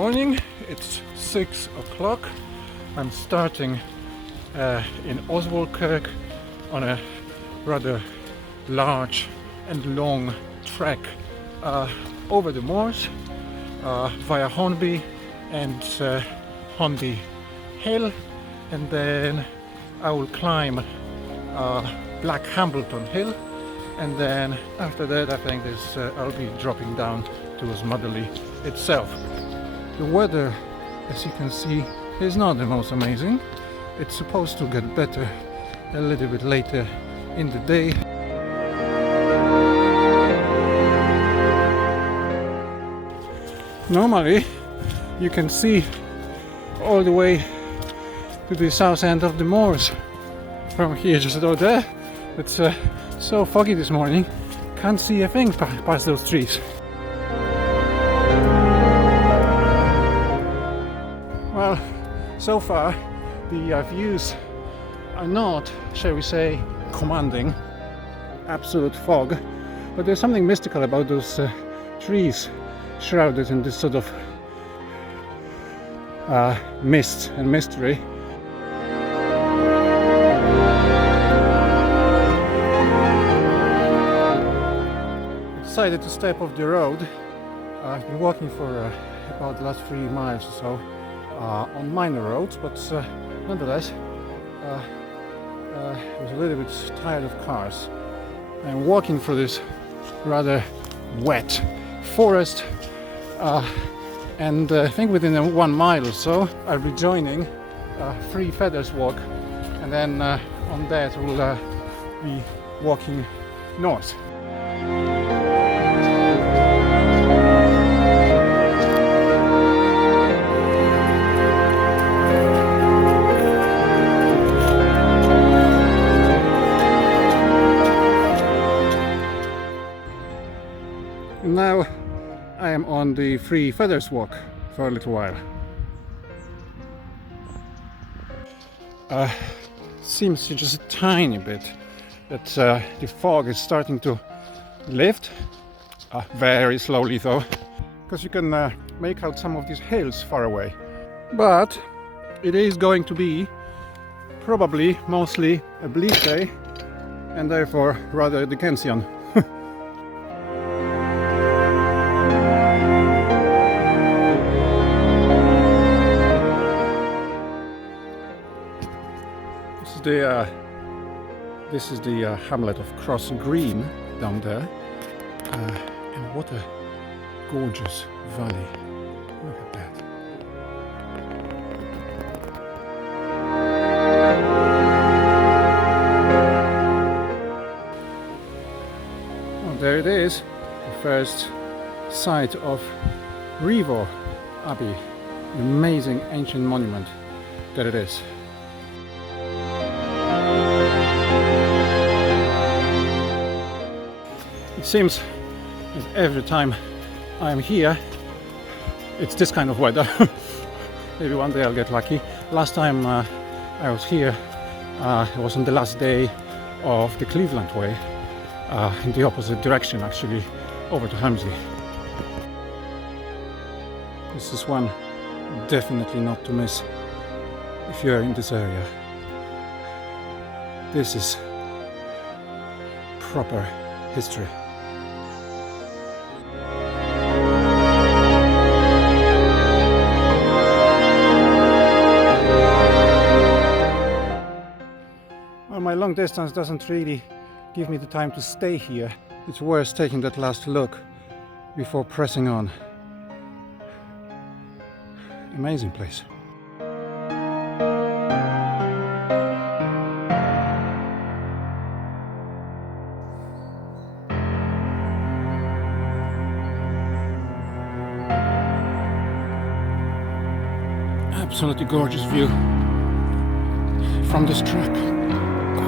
morning, it's 6 o'clock. I'm starting in Oswaldkirk on a rather large and long trek over the moors via Hawnby and Hawnby Hill, and then I will climb Black Hambleton Hill, and then after that I think I'll be dropping down to Osmotherley itself. The weather, as you can see, is not the most amazing. It's supposed to get better a little bit later in the day. Normally you can see all the way to the south end of the moors from here, just over there. It's so foggy this morning, can't see a thing past those trees. Well, so far the views are not, shall we say, commanding absolute fog, but there's something mystical about those trees shrouded in this sort of mist and mystery. I decided to step off the road. I've been walking for about the last 3 miles or so on minor roads, but nonetheless I was a little bit tired of cars. I'm walking through this rather wet forest, and I think within 1 mile or so I'll be joining Three Feathers Walk, and then on that we'll be walking north. Now I am on the Three Feathers Walk for a little while. Seems just a tiny bit that the fog is starting to lift, very slowly though, because you can make out some of these hills far away. But it is going to be probably mostly a bleak day, and therefore rather Dickensian. This is the hamlet of Cross Green down there, and what a gorgeous valley. Look at that. Oh, there it is, the first site of Rivaux Abbey, an amazing ancient monument that it is. It seems that every time I'm here, it's this kind of weather. Maybe one day I'll get lucky. Last time I was here, it was on the last day of the Cleveland Way, in the opposite direction actually, over to Helmsley. This is one definitely not to miss if you're in this area. This is proper history. My long distance doesn't really give me the time to stay here. It's worth taking that last look before pressing on. Amazing place. Absolutely gorgeous view from this track.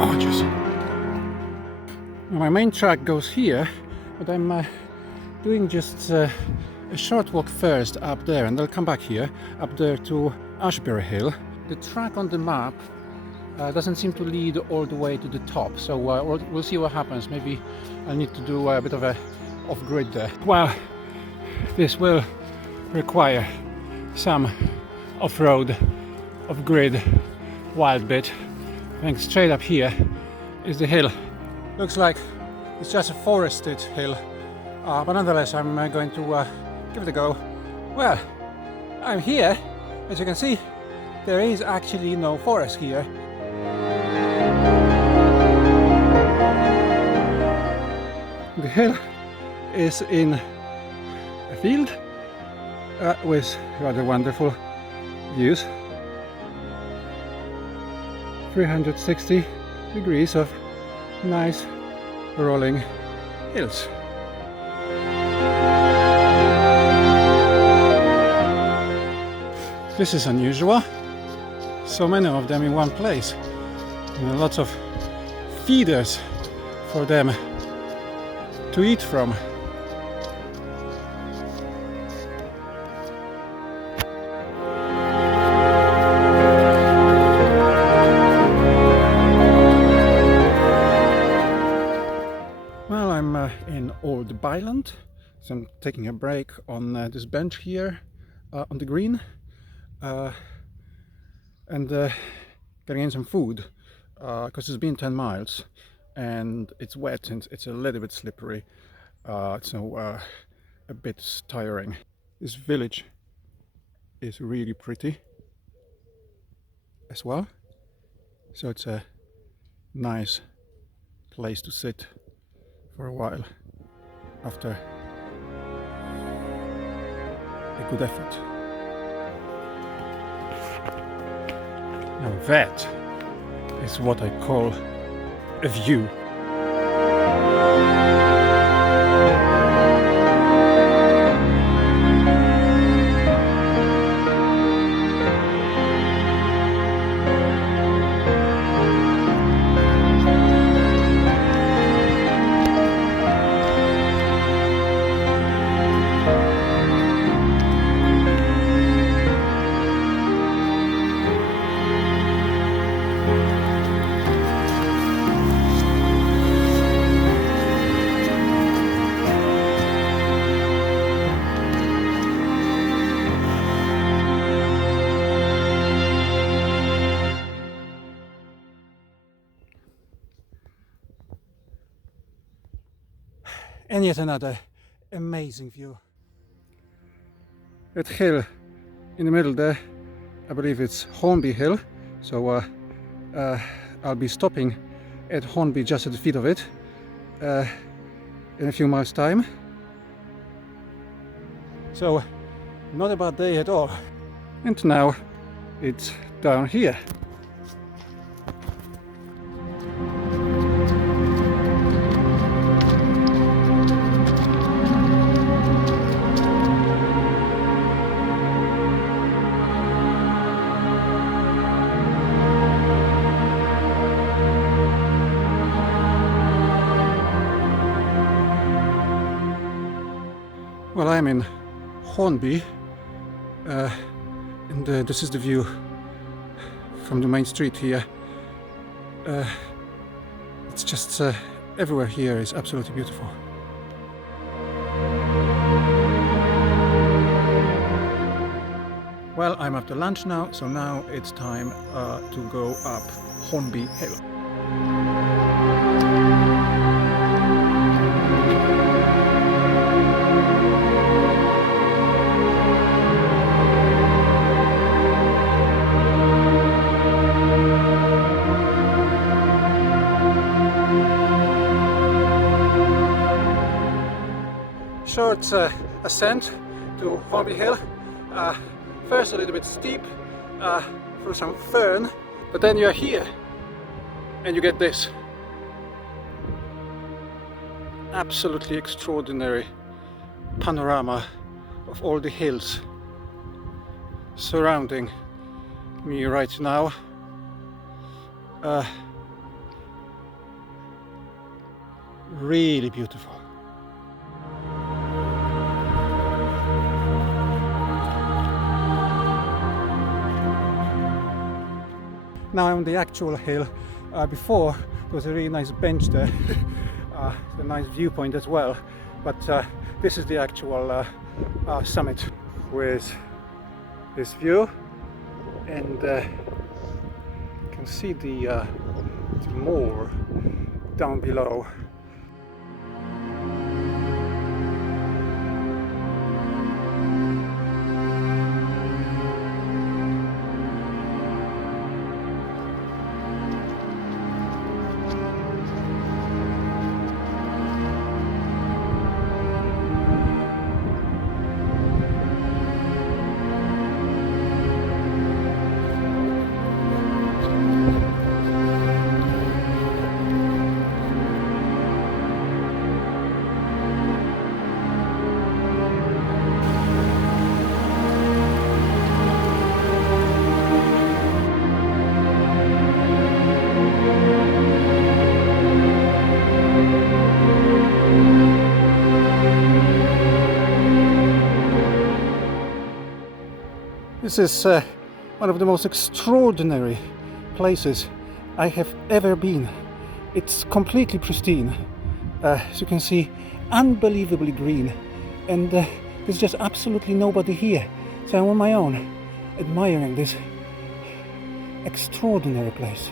Gorgeous. My main track goes here, but I'm doing just a short walk first up there, and I'll come back here, up there to Ashbury Hill. The track on the map doesn't seem to lead all the way to the top, so we'll see what happens. Maybe I need to do a bit of a off-grid there. Well, this will require some off-road, off-grid wild bit. I think straight up here is the hill. Looks like it's just a forested hill, but nonetheless I'm going to give it a go. Well, I'm here. As you can see, there is actually no forest here. The hill is in a field with rather wonderful views. 360 degrees of nice rolling hills. This is unusual. So many of them in one place. And lots of feeders for them to eat from. Well, I'm in Old Byland, so I'm taking a break on this bench here on the green and getting in some food because it's been 10 miles and it's wet and it's a little bit slippery, so a bit tiring. This village is really pretty as well, so it's a nice place to sit for a while after a good effort. Now that is what I call a view. And yet another amazing view. That hill in the middle there, I believe it's Hawnby Hill, so I'll be stopping at Hawnby, just at the feet of it, in a few miles time. So not a bad day at all. And now it's down here. Well, I'm in Hawnby, and this is the view from the main street here. It's just everywhere here is absolutely beautiful. Well, I'm after lunch now, so now it's time to go up Hawnby Hill. Short ascent to Hawnby Hill. First a little bit steep through some fern, but then you're here and you get this absolutely extraordinary panorama of all the hills surrounding me right now. Really beautiful. Now I'm on the actual hill. Before there was a really nice bench there, a nice viewpoint as well, but this is the actual summit with this view, and you can see the moor down below. This is one of the most extraordinary places I have ever been. It's completely pristine, as you can see, unbelievably green, and there's just absolutely nobody here. So I'm on my own, admiring this extraordinary place.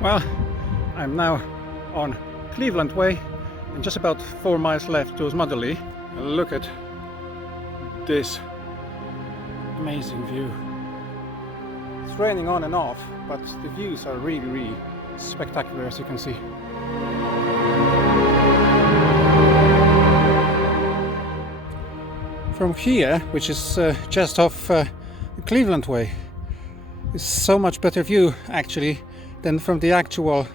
Well, I'm now on Cleveland Way and just about 4 miles left to Osmotherley. Look at this amazing view. It's raining on and off, but the views are really spectacular, as you can see. From here, which is just off Cleveland Way, is so much better view actually than from the actual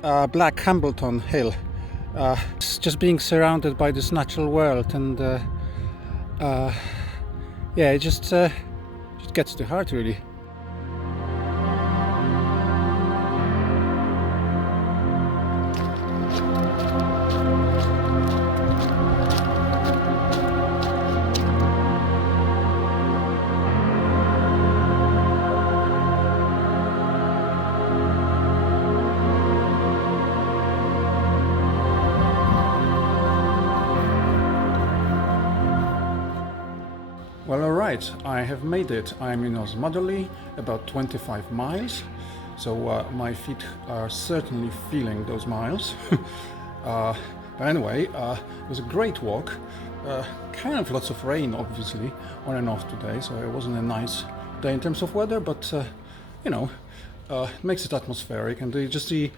Black Hambleton Hill. It's just being surrounded by this natural world, and yeah, it just gets to the heart really. Well, alright, I have made it. I'm in Osmotherley, about 25 miles, so my feet are certainly feeling those miles. But anyway, it was a great walk. Kind of lots of rain, obviously, on and off today, so it wasn't a nice day in terms of weather, but you know, it makes it atmospheric, and just the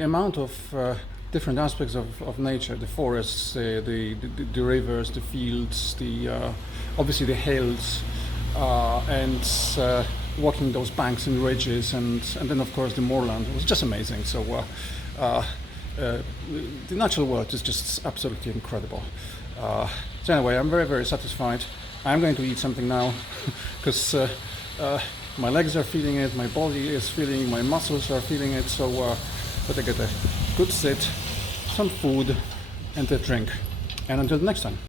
amount of different aspects of nature, the forests, the rivers, the fields, obviously the hills, and walking those banks and ridges, and then of course the moorland. It was just amazing. So the natural world is just absolutely incredible. So anyway, I'm very satisfied. I'm going to eat something now because my legs are feeling it, my body is feeling, my muscles are feeling it. So better get a good sit, some food, and a drink. And until next time.